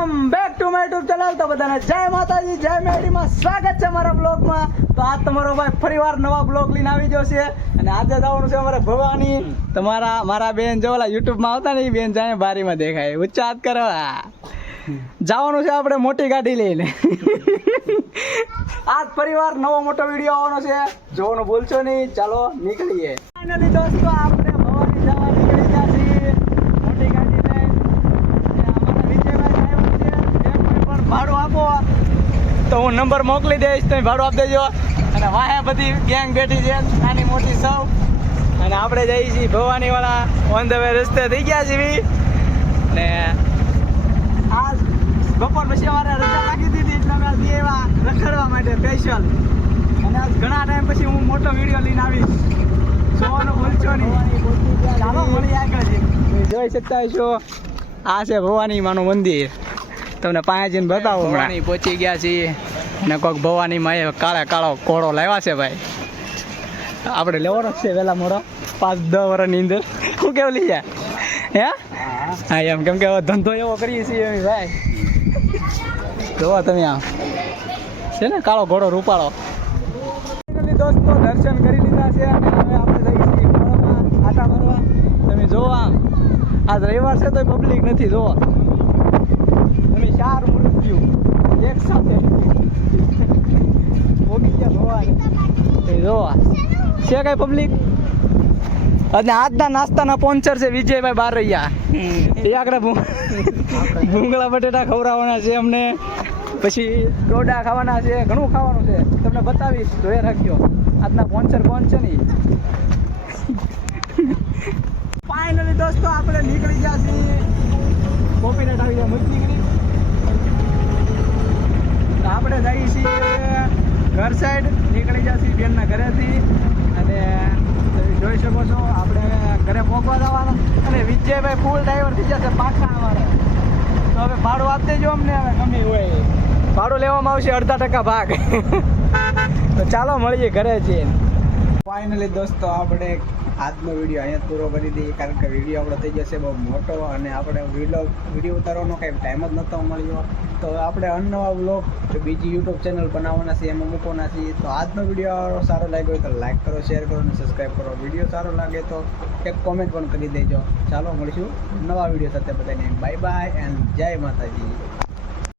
Welcome back to my YouTube channel. તો બધાને જય માતાજી, જય મેડીમાં સ્વાગત છે મારા બ્લોગમાં. તો આજ તમારો ભાઈ ફરીવાર નવા બ્લોગ લઈને આવી ગયો છે અને આજે જવાનું છે અમારે ભવાની. તમારા મારા બેન જો ઓલા યુટ્યુબમાં આવતા ને એ બેન જાય બારીમાં દેખાય ઉચ્ચાત કરવા જવાનું છે આપણે મોટી ગાડી લઈને. આજ ફરીવાર નવો મોટો વિડીયો આવવાનો છે, જોવાનું ભૂલશો નહીં. ચાલો નીકળીએ. ફાઇનલી દોસ્તો આપણે ભવાની જવા નીકળી ગયા છીએ મોટી ગાડી લઈને. ભાડું આપો તો હું નંબર મોકલી દઈશ, તમે ભાડું આપી દેજો. અને વાહે બધી ગેંગ બેઠી છે નાની મોટી સૌ. અને આપણે જઈએ છીએ ભવાનીવાળા ઓન ધ વે રસ્તે થઈ ગયા છીએ. ને આજ બપોર પછી અમારે રજા લાગી દીધી એટલે અમે આજ એવા રખડવા માટે સ્પેશિયલ. અને આજ ઘણા ટાઈમ પછી હું મોટો વિડીયો લઈને આવીશ, જોવાનું ભૂલશો નહીં. ચાલો મળી આગળ જોઈ શકતા છો. આ છે ભવાની માનું મંદિર, તમને પાંચ જઈને બતાવો. ભવાની પહોંચી ગયા છીએ ને કોઈક ભવાનીમાં એ કાળો કોળો લાવ્યા છે ભાઈ. આપણે લેવાનો છે વહેલા મોડો 5-10 વર્ષની અંદર. શું કેવું લઈ જાય હે? હા એમ કેમ કે હવે ધંધો એવો કરીએ છીએ એમ ભાઈ. જોવો તમે આમ છે ને કાળો ઘોડો રૂપાળો. દોસ્તો દર્શન કરી લીધા છે અને હવે આપણે જઈએ છીએ ઘોડામાં આટા મારવા. તમે જોવો આમ આજ રવિવાર છે તો પબ્લિક નથી. જોવો તમે 4 મૃત્યુ એક સાથે ઓગી ગયા ભવાની. જોવા છે કઈ પબ્લિક. અને આજના નાસ્તાના સ્પોન્સર છે વિજયભાઈ બારૈયા. એ આગળ ભૂંગળા બટેટા ખવડાવવાના છે અમને, પછી ડોડા ખાવાના છે, ઘણું ખાવાનું છે. તમને બતાવીશ, જોઈ રાખજો આજના સ્પોન્સર કોણ છે ને. ફાઇનલી દોસ્તો આપણે નીકળી ગયા છીએ. કોપીરાઇટ આવી ગયા મૂકી નીકળી. આપણે જઈએ છીએ ઘર સાઈડ, નીકળી ગયા છીએ બેનના ઘરેથી. અને તમે જોઈ શકો છો આપણે ઘરે પહોંચવા જવાનું. અને વિજયભાઈ ફૂલ ડ્રાઈવર થઈ જશે પાછા અમારે. તો હવે ભાડું આપી દેજો અમને. હવે ગમે હોય ભાડું લેવામાં આવશે 0.5% ભાગ. તો ચાલો મળીએ ઘરે જઈને. ફાઇનલી દોસ્તો આપણે આજનો વિડીયો અહીંયા પૂરો કરી દઈએ, કારણ કે વિડીયો આપણો થઈ જશે બહુ મોટો અને આપણે વિડીયો ઉતારવાનો કંઈ ટાઈમ જ નહોતો મળ્યો. તો આપણે અનનવા વ્લોગ બીજી યુટ્યુબ ચેનલ બનાવવાના છે, એમાં મૂકવાના છીએ. તો આજનો વિડીયો સારો લાગ્યો હોય તો લાઈક કરો, શેર કરો અને સબસ્ક્રાઈબ કરો. વિડીયો સારો લાગે તો એક કોમેન્ટ પણ કરી દેજો. ચાલો મળીશું નવા વિડીયો સાથે. બધાને બાય બાય એન્ડ જય માતાજી.